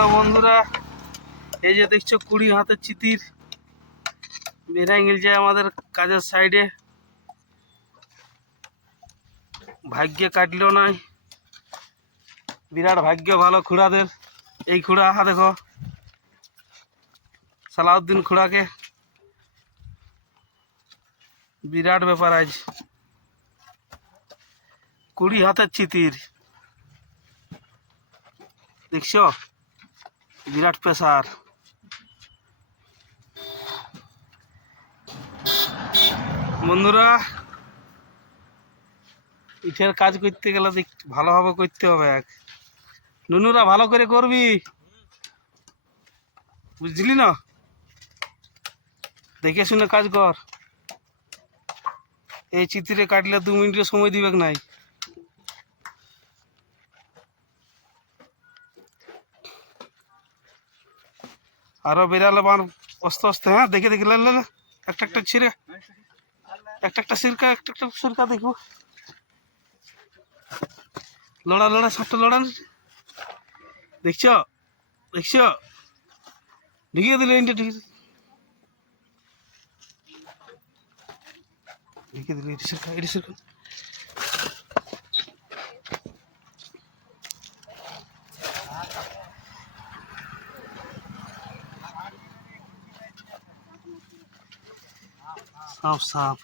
Hello বন্ধুরা, এই যে দেখছো 20 হাতের চিতির বেড়াই গেলছে আমাদের কাজের সাইডে। ভাগ্যে কাটলো নাই, বিরাট ভাগ্য ভালো খুড়াদের। এই খুড়া দেখো, সালাউদ্দিন খুড়াকে বিরাট ব্যাপার। আজ 20 হাতের চিতির দেখছো, বিরাট প্রেসার। বন্ধুরা, ইটের কাজ করতে গেলে ভালোভাবে করতে হবে। নুনুরা ভালো করে করবি, বুঝলি না? দেখে শুনে কাজ কর। এই চিতিরে কাটলে 2 মিনিটের সময় দিবে নাই। আরো বেরালে বান আস্তে আস্তে। হ্যাঁ, দেখে দেখে লে একটা একটা ছিঁড়ে, একটা সিরকা, একটা সিরকা দেখবো। লড়া লড়া সাপটা লড়া, দেখছো দেখছো, ঢুকিয়ে দিলে ইন্টা, ঢুকিয়ে দিলে এটি সিরকা, এটি সিরকা। সাপ সাপ